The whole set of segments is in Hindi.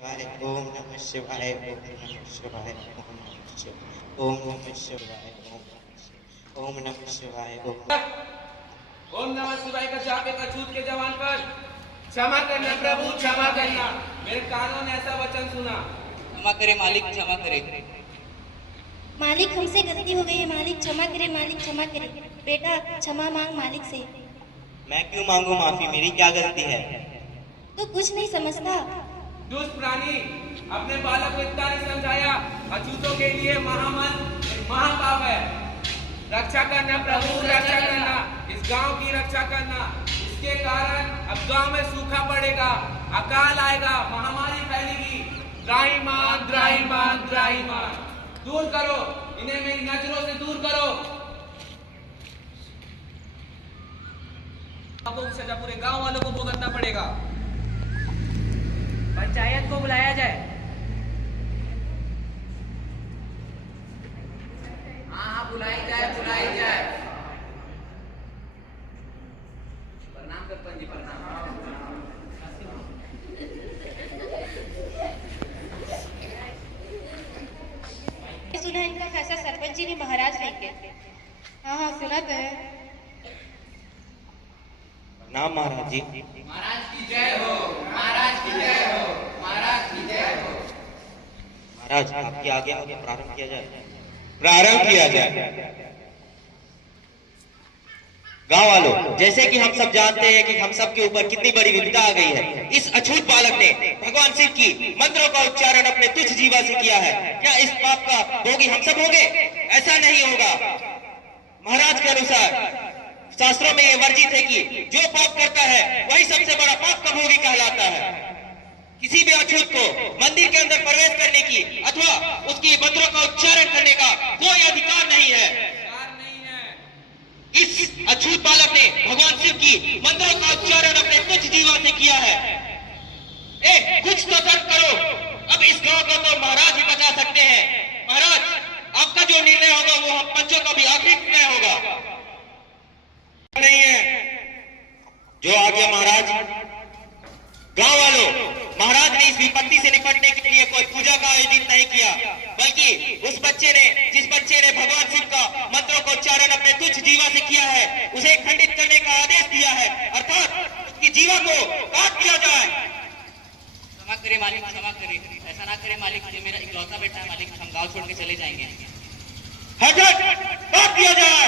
ओम नमः शिवाय ओम नमः शिवाय ओम नमः शिवाय ओम नमः शिवाय ओम नमः शिवाय का जाप एक अछूत के जवान पर क्षमा करना प्रभु क्षमा करना। मेरे कानों ने ऐसा वचन सुना। क्षमा करे मालिक क्षमा करे। मालिक हमसे गलती हो गई है, मालिक क्षमा करे, मालिक क्षमा करे। बेटा क्षमा मांग मालिक से। मैं क्यों मांगू माफी, मेरी क्या गलती है? तू कुछ नहीं समझता। दुष्ट प्राणी अपने बालक को इतना नहीं समझाया। अछूतों के लिए महापाप है। रक्षा करना प्रभु रक्षा करना, इस गांव की रक्षा करना। इसके कारण अब गांव में सूखा पड़ेगा, अकाल आएगा, महामारी फैलेगी। त्राहिमाम त्राहिमाम त्राहिमाम दूर करो इन्हें, मेरी नजरों से दूर करो। पापों की सजा पूरे गांव वालों को भुगतना पड़ेगा। पंचायत को बुलाया जाए। हाँ बुलाई जाए बुलाई जाए। प्रणाम सरपंच जी प्रणाम। सुना इनका फैसला सरपंच जी ने महाराज लेंगे। हाँ हाँ सुना तो है। नाम महाराज जी। महाराज की जय हो, महाराज की जय हो, महाराज की जय हो। महाराज आपकी आज्ञा हो तो प्रारंभ किया जाए। प्रारंभ किया जाए। गांव वालों, जैसे कि हम सब जानते हैं कि हम सब के ऊपर कितनी बड़ी विपदा आ गई है। इस अछूत बालक ने भगवान शिव की मंत्रों का उच्चारण अपने तुच्छ जीवा से किया है। क्या इस पाप का भोगी हम सब होंगे? ऐसा नहीं होगा। महाराज के अनुसार शास्त्रों में ये वर्जित है कि जो पाप करता है वही सबसे बड़ा पाप का भोगी कहलाता है। किसी भी अछूत को मंदिर के अंदर प्रवेश करने की अथवा उसकी मंत्रों का उच्चारण करने का कोई अधिकार नहीं है। इस अछूत बालक ने भगवान शिव की मंत्रों का उच्चारण अपने तुच्छ जीवा से किया है। कुछ तो तर्क करो। अब इस गांव को तो महाराज ही बचा सकते हैं। महाराज आपका जो निर्णय होगा वो हम पंचों का भी आखिरी निर्णय होगा। नहीं है जो आ गया महाराज। गांव वालों, महाराज ने इस विपत्ति से निपटने के लिए कोई पूजा का आयोजन नहीं किया, बल्कि जिस बच्चे ने भगवान शिव का मंत्रों को उच्चारण अपने तुच्छ जीवा से किया है उसे खंडित करने का आदेश दिया है, अर्थात उसकी जीवा को काट दिया जाए। क्षमा करे मालिक क्षमा करे। ऐसा ना करे मालिक, ये मेरा इकलौता बेटा है मालिक, हम गाँव छोड़ के चले जाएंगे। काट दिया जाए,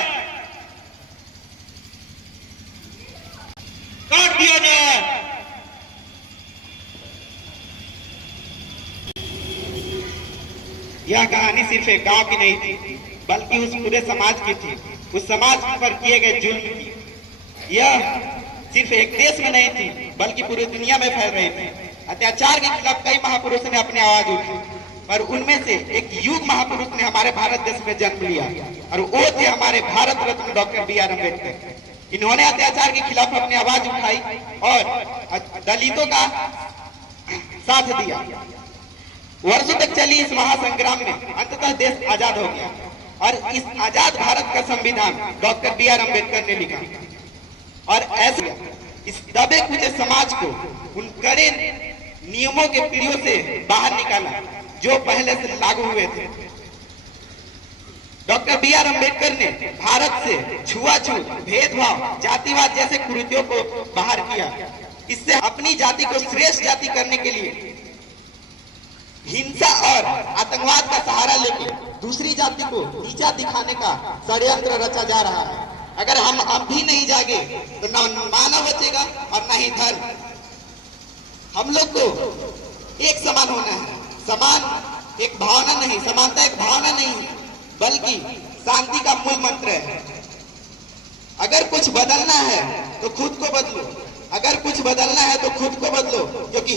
काट दिया जाए। यह कहानी सिर्फ एक गांव की नहीं थी, बल्कि उस पूरे समाज की थी, उस समाज पर किए गए जुल्म की। यह सिर्फ एक देश में नहीं थी, बल्कि पूरी दुनिया में फैल रही थी। अत्याचार के खिलाफ कई महापुरुषों ने अपनी आवाज उठाई, पर उनमें से एक युग महापुरुष ने हमारे भारत देश में जन्म लिया, और वो थे हमारे Bharat Ratna doctor B are Ambedkar. इन्होंने अत्याचार के खिलाफ अपनी आवाज उठाई और दलितों का साथ दिया। वर्षों तक चली इस महासंग्राम में अंततः देश आजाद हो गया, और इस आजाद भारत का संविधान डॉक्टर बी आर अम्बेडकर ने लिखा। और ऐसे इस दबे कुचले समाज को उन कड़े नियमों के पीढ़ियों से बाहर निकाला जो पहले से लागू हुए थे। डॉक्टर बी आर अम्बेडकर ने भारत से छुआछूत, भेदभाव, जातिवाद जैसे कुरीतियों को बाहर किया। इससे अपनी जाति को श्रेष्ठ जाति करने के लिए हिंसा और आतंकवाद का सहारा लेके दूसरी जाति को नीचा दिखाने का षड्यंत्र रचा जा रहा है। अगर हम अब भी नहीं जागे तो न मानव बचेगा और न ही धर्म। हम लोग को एक समान होना है। समान एक भावना नहीं, समानता एक भावना नहीं, बल्कि शांति का मूल मंत्र है। अगर कुछ बदलना है तो खुद को बदलो, अगर कुछ बदलना है तो खुद को बदलो, क्योंकि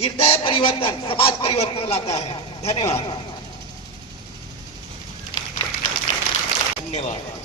हृदय परिवर्तन समाज परिवर्तन लाता है। धन्यवाद। धन्यवाद।